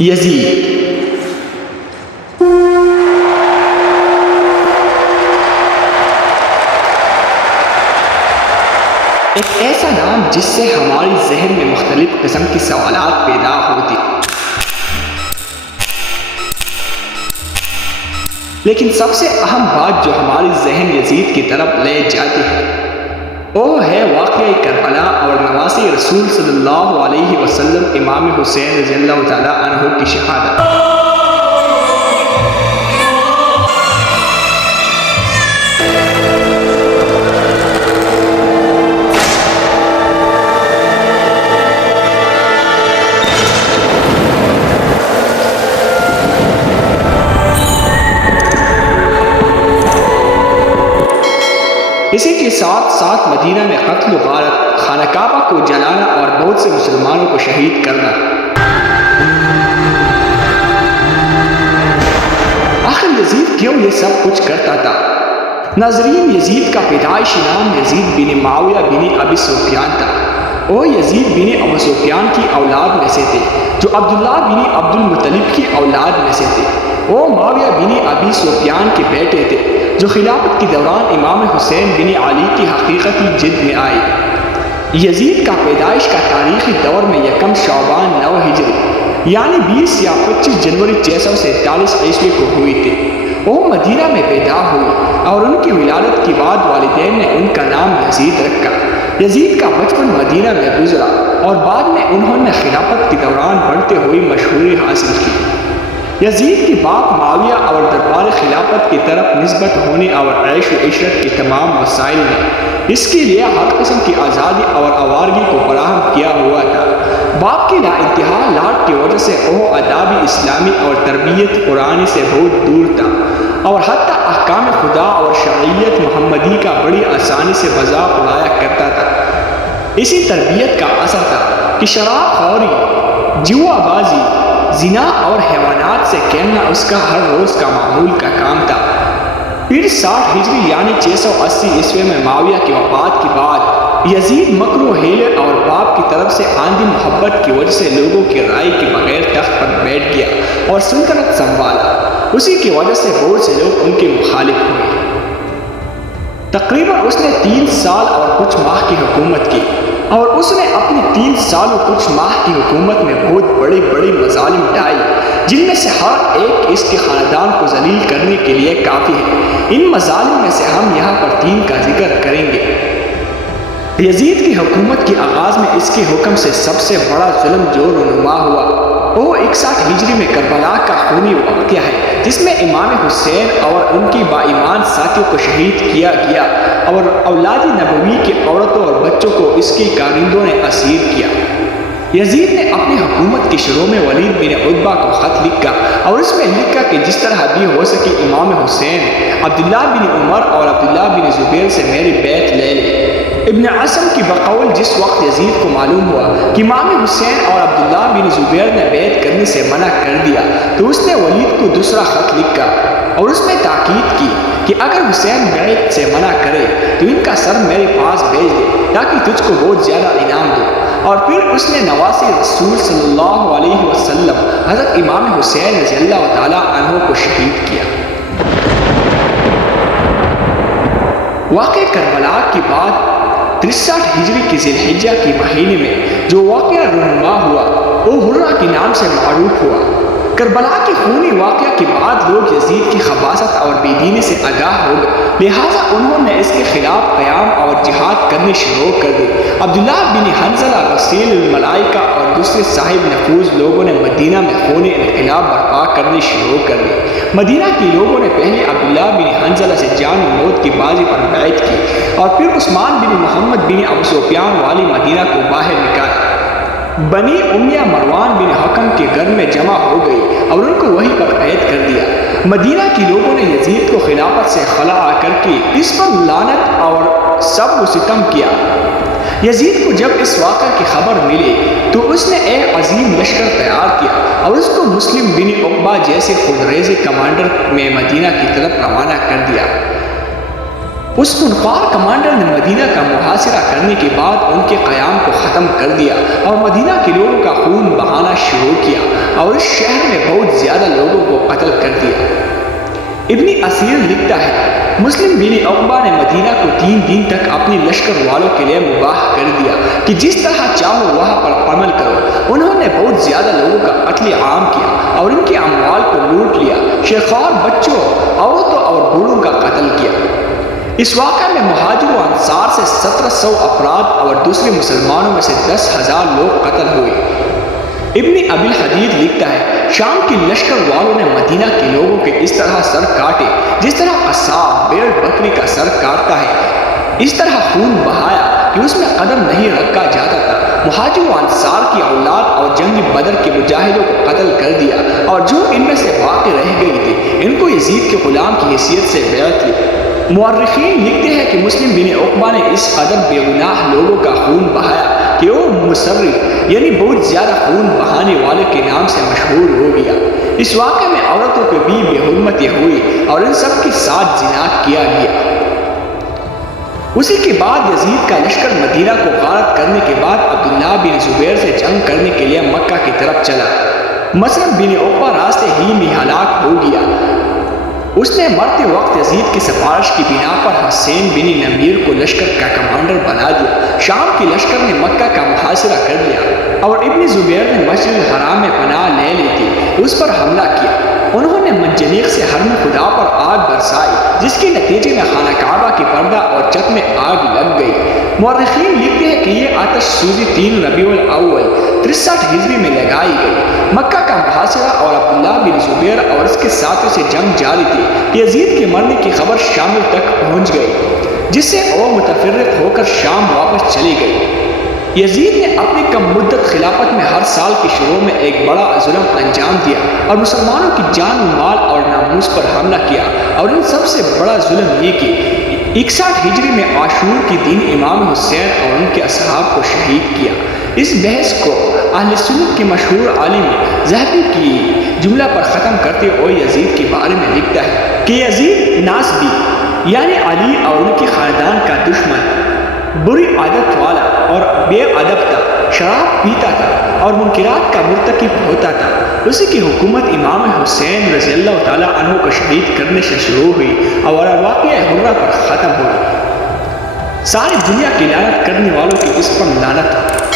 یزید۔ ایک ایسا نام جس سے ہماری ذہن میں مختلف قسم کے سوالات پیدا ہوتے، لیکن سب سے اہم بات جو ہماری ذہن یزید کی طرف لے جاتی ہے وہ ہے واقعہ کربلا اور نواسی رسول صلی اللہ علیہ وسلم امام حسین رضی اللہ تعالیٰ عنہ کی شہادت۔ اسی کے ساتھ ساتھ مدینہ میں قتل و غارت، خانہ کعبہ کو جلانا اور بہت سے مسلمانوں کو شہید کرنا۔ آخر یزید کیوں یہ سب کچھ کرتا تھا؟ ناظرین، یزید کا پیدائشی نام یزید بن معاویہ بن ابی سفیان تھا۔ وہ یزید بن ابو سفیان کی اولاد میں سے تھے جو عبداللہ بن عبد المطلب کی اولاد میں سے تھے۔ وہ معاویہ بن ابی سفیان کے بیٹے تھے جو خلافت کے دوران امام حسین بن علی کی حقیقتی جد میں آئے۔ یزید کا پیدائش کا تاریخی دور میں یکم شعبان 9 ہجری یعنی 20 یا 25 جنوری 647 عیسوی کو ہوئی تھی۔ وہ مدینہ میں پیدا ہوئی اور ان کی ولادت کے بعد والدین نے ان کا نام یزید رکھا۔ یزید کا بچپن مدینہ میں گزرا اور بعد میں انہوں نے خلافت کے دوران بڑھتے ہوئی مشہوری حاصل کی۔ یزید کے باپ معاویہ اور دربار خلافت کی طرف نسبت ہونے اور عیش و عشرت کے تمام وسائل نے اس کے لیے ہر قسم کی آزادی اور آوارگی کو فراہم کیا ہوا تھا۔ باپ کی لا انتہا لاڈ کی وجہ سے وہ آداب اسلامی اور تربیت قرآنی سے بہت دور تھا اور حتیٰ احکام خدا اور شرعیت محمدی کا بڑی آسانی سے مذاق اڑایا کرتا تھا۔ اسی تربیت کا اثر تھا کہ شراب خوری، جوا بازی، زنا اور حیوانات سے کھیلنا اس کا ہر روز کا معمول کا کام تھا۔ پھر 60 ہجری یعنی 680 عیسوی میں معاویہ کی وفات کے بعد یزید مکر و حیلے اور باپ کی طرف سے آندھی محبت کی وجہ سے لوگوں کی رائے کے بغیر تخت پر بیٹھ گیا اور سلطنت سنبھالا۔ اسی کی وجہ سے بہت سے لوگ ان کے مخالف ہوئے۔ تقریباً اس نے 3 سال اور کچھ ماہ کی حکومت کی اور اس نے اپنی 3 سال اور کچھ ماہ کی حکومت میں بہت بڑی بڑی مظالم ڈھائی جن میں سے ہر ایک اس کے خاندان کو ذلیل کرنے کے لیے کافی ہے۔ ان مظالم میں سے ہم یہاں پر 3 کا ذکر کریں گے۔ یزید کی حکومت کے آغاز میں اس کے حکم سے سب سے بڑا ظلم جو رونما ہوا وہ 61 ہجری میں کربلا کا خونی واقعہ ہے جس میں امام حسین اور ان کی با ایمان ساتھیوں کو شہید کیا گیا اور اولاد نبوی کی عورتوں اور بچوں کو اس کے کارندوں نے اسیر کیا۔ یزید نے اپنی حکومت کے شروع میں ولید بن عتبہ کو خط لکھا اور اس میں لکھا کہ جس طرح بھی ہو سکے امام حسین عبداللہ بن عمر اور عبداللہ بن زبیر سے میری بیعت لے لے۔ ابن عاصم کی بقول جس وقت یزید کو معلوم ہوا کہ امام حسین اور عبداللہ بن زبیر نے بیعت کرنے سے منع کر دیا تو اس نے ولید کو دوسرا خط لکھا اور اس میں تاکید کی کہ اگر حسین بیعت سے منع کرے تو ان کا سر میرے پاس بھیج دے تاکہ تجھ کو بہت زیادہ انعام دو۔ اور پھر اس نے نواسی رسول صلی اللہ علیہ وسلم حضرت امام حسین رضی اللہ تعالیٰ عنہ کو شہید کیا۔ واقع کربلا کے بعد 63 ہجری کی ذی الحجہ کے مہینے میں جو واقعہ رونما ہوا وہ حرہ کے نام سے معروف ہوا۔ کربلا کے خونی واقعہ کے بعد لوگ یزید کی خباثت اور بے دینی سے آگاہ ہو گئے، لہٰذا انہوں نے اس کے خلاف قیام اور جہاد کرنی شروع کر دی۔ عبداللہ بن حنظلہ غسیل الملائکہ اور دوسرے صاحب نفوذ لوگوں نے مدینہ میں خونی انقلاب برپا کرنی شروع کر دی۔ مدینہ کے لوگوں نے پہلے عبداللہ بن حنظلہ سے جان و موت کی بازی پر بیعت کی اور پھر عثمان بن محمد بن ابو سفیان والی مدینہ کو باہر نکالا۔ بنی امیہ مروان بن حکم کے گھر میں جمع ہو گئی اور ان کو وہیں پر قید کر دیا۔ مدینہ کے لوگوں نے یزید کو خلافت سے خلع کر کے اس پر لعنت اور صب و ستم کیا۔ یزید کو جب اس واقعہ کی خبر ملی تو اس نے ایک عظیم لشکر تیار کیا اور اس کو مسلم بن عقبہ جیسے خودریز کمانڈر میں مدینہ کی طرف روانہ کر دیا۔ اس خونخوار کمانڈر نے مدینہ کا محاصرہ کرنے کے بعد ان کے قیام کو ختم کر دیا اور مدینہ کے لوگوں کا خون بہانا شروع کیا اور اس شہر میں بہت زیادہ لوگوں کو قتل کر دیا۔ ابن اسیر لکھتا ہے مسلم بن عقبہ نے مدینہ کو 3 دن تک اپنی لشکر والوں کے لیے مباح کر دیا کہ جس طرح چاہو وہاں پر عمل کرو۔ انہوں نے بہت زیادہ لوگوں کا قتل عام کیا اور ان کے اموال کو لوٹ لیا، شیخوار بچوں، عورتوں اور بوڑھوں کا قتل کیا۔ اس واقعہ میں مہاجر و انصار سے 1700 افراد اور دوسرے مسلمانوں میں سے 10,000 لوگ قتل ہوئے۔ ابن ابی الحدید لکھتا ہے شام کی لشکر والوں نے مدینہ کے لوگوں کے اس طرح سر کاٹے جس طرح قصاب بھیڑ بکری کا سر کاٹتا ہے، اس طرح خون بہایا کہ اس میں قدم نہیں رکھا جاتا تھا۔ مہاجر و انصار کی اولاد اور جنگ بدر کے مجاہدوں کو قتل کر دیا اور جو ان میں سے باقی رہ گئی تھی ان کو یزید کے غلام کی حیثیت سے بیعت لی۔ مورخین لکھتے ہیں کہ مسلم بن عقبہ نے اس قدر بے گناہ لوگوں کا خون بہایا کہ وہ مصرف یعنی بہت زیادہ خون بہانے والے کے نام سے مشہور ہو گیا۔ اس واقعے میں عورتوں کو بھی بے حرمتی ہوئی اور ان سب کے ساتھ زنا کیا گیا۔ اسی کے بعد یزید کا لشکر مدینہ کو غارت کرنے کے بعد عبداللہ بن زبیر سے جنگ کرنے کے لیے مکہ کی طرف چلا۔ مسلم بن عقبہ راستے ہی میں ہلاک ہو گیا۔ اس نے مرتے وقت یزید کی سفارش کی بنا پر حسین بن نمیر کو لشکر کا کمانڈر بنا دیا۔ شام کی لشکر نے مکہ کا محاصرہ کر لیا اور ابن زبیر نے مسجد الحرام میں پناہ لے لی تھی، اس پر حملہ کیا۔ انہوں نے منجنیق سے حرم خدا پر آگ برسائی جس کے نتیجے میں خانہ کعبہ کی پردہ اور چھت میں آگ لگ گئی۔ مورخین لکھتے ہیں کہ یہ آتش سوزی 3 ربیع الاول 63 ہجری میں لگائی گئی۔ مکہ کا محاصرہ اور عبداللہ بن زبیر اور اس کے ساتھیوں سے جنگ جاری تھی۔ یزید کے مرنے کی خبر شام تک پہنچ گئی جس سے وہ متفرق ہو کر شام واپس چلی گئی۔ یزید نے اپنی کم مدت خلافت میں ہر سال کی شروع میں ایک بڑا ظلم انجام دیا اور مسلمانوں کی جان و مال اور ناموس پر حملہ کیا، اور ان سب سے بڑا ظلم یہ کہ 61 ہجری میں عاشور کے دن امام حسین اور ان کے اصحاب کو شہید کیا۔ اس بحث کو اہل سنت کے مشہور عالم ذہبی کی جملہ پر ختم کرتے ہوئے یزید کے بارے میں لکھتا ہے کہ یزید ناسبی یعنی علی اور ان کے خاندان کا دشمن، بری عادت والا اور بے ادب تھا، شراب پیتا تھا اور منکرات کا مرتکب ہوتا تھا۔ اسی کی حکومت امام حسین رضی اللہ تعالیٰ عنہ کو شہید کرنے سے شروع ہوئی اور واقعہ حرہ پر ختم ہوئی۔ ساری دنیا کی لعنت کرنے والوں کی اس پر لعنت ہو۔